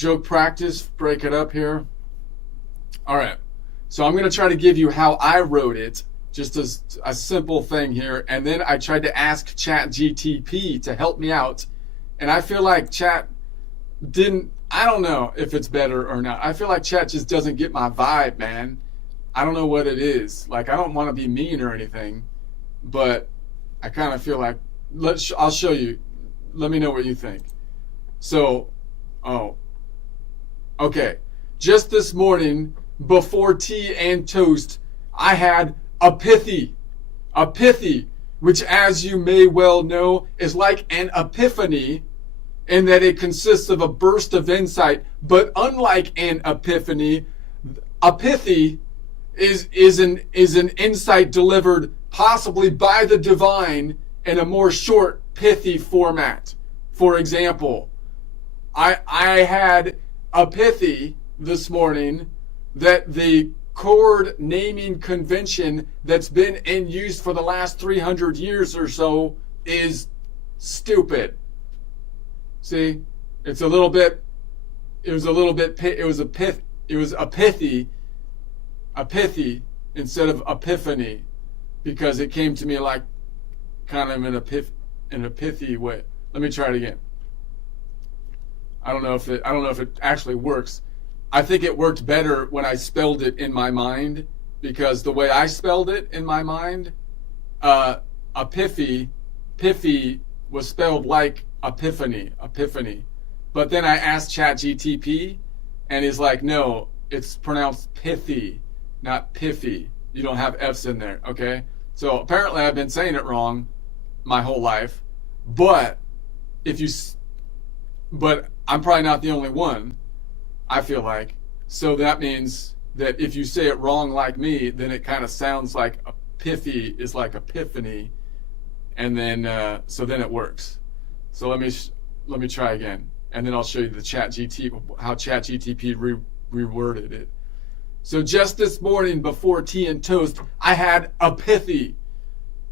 Joke practice, break it up here. All right. So I'm going to try to give you how I wrote it, just as a simple thing here. And then I tried to ask ChatGTP to help me out. And I feel like Chat didn't, I don't know if it's better or not. I feel like Chat just doesn't get my vibe, man. I don't know what it is. Like, I don't want to be mean or anything, but I kind of feel like, I'll show you. Let me know what you think. So, okay. Just this morning, before tea and toast, I had a pithy. A pithy, which, as you may well know, is like an epiphany in that it consists of a burst of insight. But unlike an epiphany, a pithy is an insight delivered possibly by the divine in a more short, pithy format. For example, I had a pithy this morning that the chord naming convention that's been in use for the last 300 years or so is stupid. See, it was a pithy instead of epiphany, because it came to me like kind of in a pithy way. Let me try it again. I don't know if it actually works. I think it worked better when I spelled it in my mind, because the way I spelled it in my mind, pithy was spelled like epiphany. But then I asked ChatGTP, and he's like, no, it's pronounced pithy, not piffy. You don't have F's in there, okay? So apparently I've been saying it wrong my whole life, but I'm probably not the only one, I feel like. So that means that if you say it wrong like me, then it kind of sounds like a pithy is like epiphany, and then so then it works. So let me try again, and then I'll show you how ChatGTP reworded it. So just this morning before tea and toast, I had a pithy,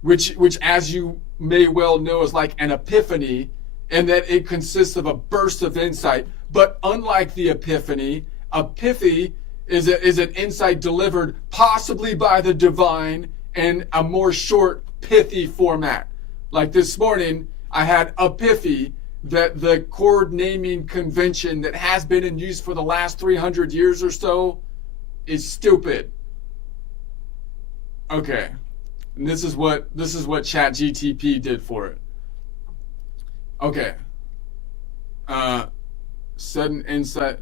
which as you may well know is like an epiphany, and that it consists of a burst of insight. But unlike the epiphany, a pithy is an insight delivered possibly by the divine in a more short, pithy format. Like this morning, I had a pithy that the chord naming convention that has been in use for the last 300 years or so is stupid. Okay, and this is what ChatGTP did for it. Okay, sudden insight.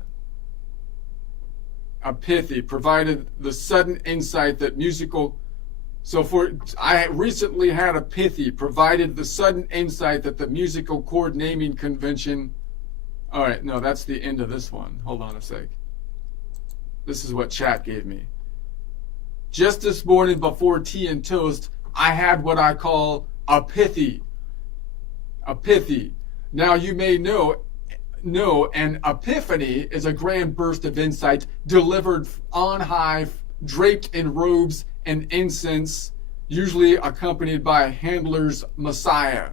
A pithy provided the sudden insight that I recently had a pithy provided the sudden insight that the musical chord naming convention. All right, no, that's the end of this one. Hold on a sec. This is what Chat gave me. Just this morning before tea and toast, I had what I call a pithy. A pithy. Now you may know an epiphany is a grand burst of insight delivered on high, draped in robes and incense, usually accompanied by a handler's messiah.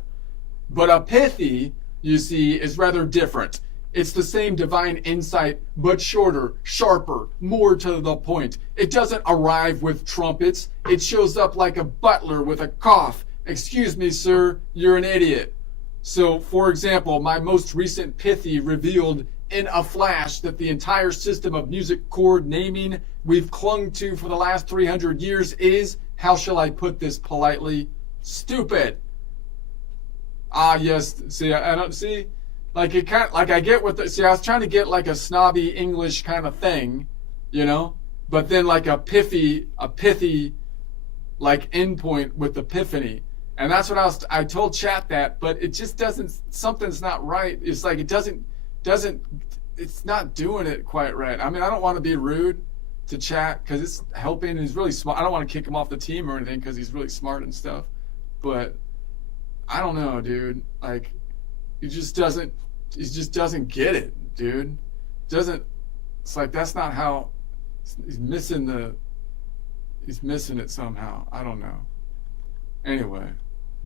But a pithy, you see, is rather different. It's the same divine insight, but shorter, sharper, more to the point. It doesn't arrive with trumpets. It shows up like a butler with a cough. Excuse me, sir, you're an idiot. So, for example, my most recent pithy revealed in a flash that the entire system of music chord naming we've clung to for the last 300 years is, how shall I put this politely, stupid. Ah, yes, see, I don't see, like it kind of, like I get what I was trying to get like a snobby English kind of thing, you know, but then like a pithy, like endpoint with epiphany. And that's what I told Chat that, but it just doesn't, something's not right. It's like it doesn't, it's not doing it quite right. I mean, I don't want to be rude to Chat because it's helping. He's really smart. I don't want to kick him off the team or anything because he's really smart and stuff. But I don't know, dude. Like, he just doesn't get it, dude. It's like that's not how, he's missing it somehow. I don't know. Anyway.